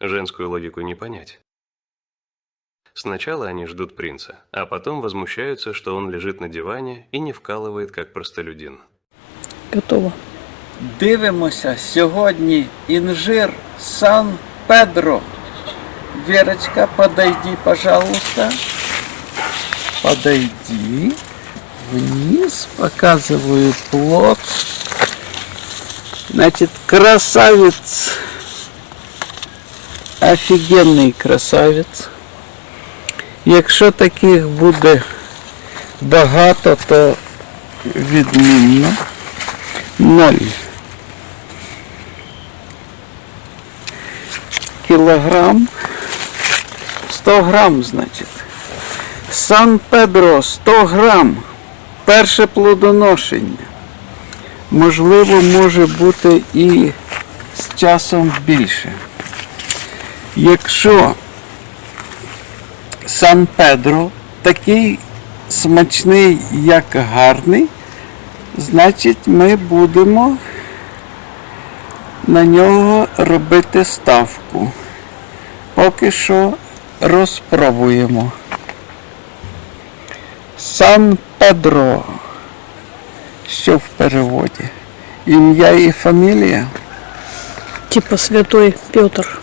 Женскую логику не понять. Сначала они ждут принца, а потом возмущаются, что он лежит на диване и не вкалывает, как простолюдин. Готово. Дивимося сьогодні інжир Сан Педро. Верочка, подойди, пожалуйста. Подойди. Вниз показываю плод. Значит, красавец. Офігенний красавець. Якщо таких буде багато, то відмінно. Ноль. Кілограм. 100 грам, значить. Сан Педро 100 грам. Перше плодоношення. Можливо, може бути і з часом більше. Якщо Сан Педро такий смачний, як гарний, значить ми будемо на нього робити ставку. Поки що розпробуємо. Сан Педро. Що в переводі? Ім'я і фамілія? Типа святой Петр.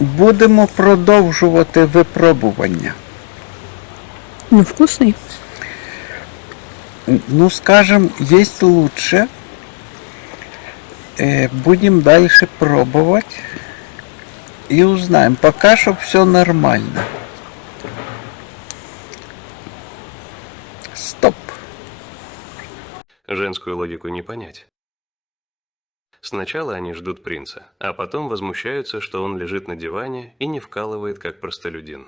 Будемо продовжувати випробування. Ну, вкусный. Ну, скажем, есть лучше. Э, будем дальше пробовать и узнаем. Пока что все нормально. Стоп. Женскую логику не понять. Сначала они ждут принца, а потом возмущаются, что он лежит на диване и не вкалывает, как простолюдин.